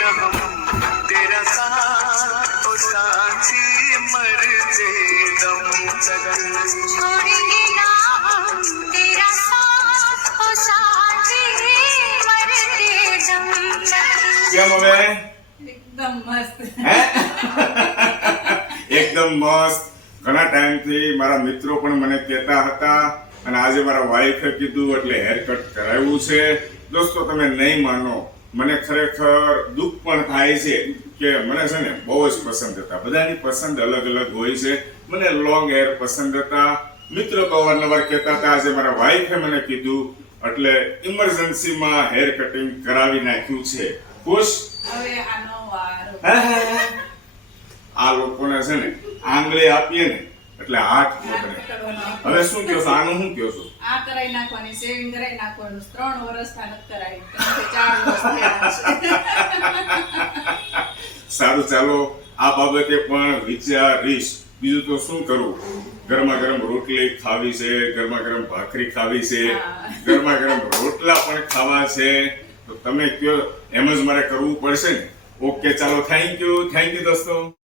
न हम तेरा साथ ओ सांझी मरते दम तक छोड़ेंगे ना हम तेरा साथ ओ साथी मरते दम तक। કેમ હવે એકદમ મસ્ત. હે એકદમ મસ્ત. ઘણા ટાઈમથી મારા મિત્રો પણ મને કહેતા હતા અને આજે મારા વાઈફે કીધું એટલે હેર કટ કરાવ્યું છે. દોસ્તો તમે નહીં માનો, મને ખરેખર દુઃખ પણ થાય છે કે મને છે ને બહુ જ પસંદ હતા. બધાની પસંદ અલગ અલગ હોય છે. મને લોંગ હેર પસંદ હતા. મિત્રો તો અવારનવાર કહેતા હતા. આજે મારા વાઈફે મને કીધું એટલે ઇમરજન્સીમાં હેર કટિંગ કરાવી નાખ્યું છે. ખુશ? હવે આનો વારો. આ લોકોને છે ને આંગળી આપીએ ને એટલે હાથ પકડે. હવે શું કહો છો? આનું શું કહો છો? આ કરાઈ નાખવાની, સેવિંગ કરાઈ નાખવાનું. 3 વર્ષ થાય કરાવી, 3 કે 4 વર્ષ થયા છે. સારું, ચાલો આ બાબતે પણ વિચારીશ. બીજું તો શું કરું? ગરમા ગરમ રોટલી ખાવી છે, ગરમા ગરમ ભાખરી ખાવી છે, ગરમા ગરમ રોટલા પણ ખાવા છે. તો તમે કયો એમ જ મારે કરવું પડશે ને? ઓકે, ચાલો, થેન્ક યુ દોસ્તો.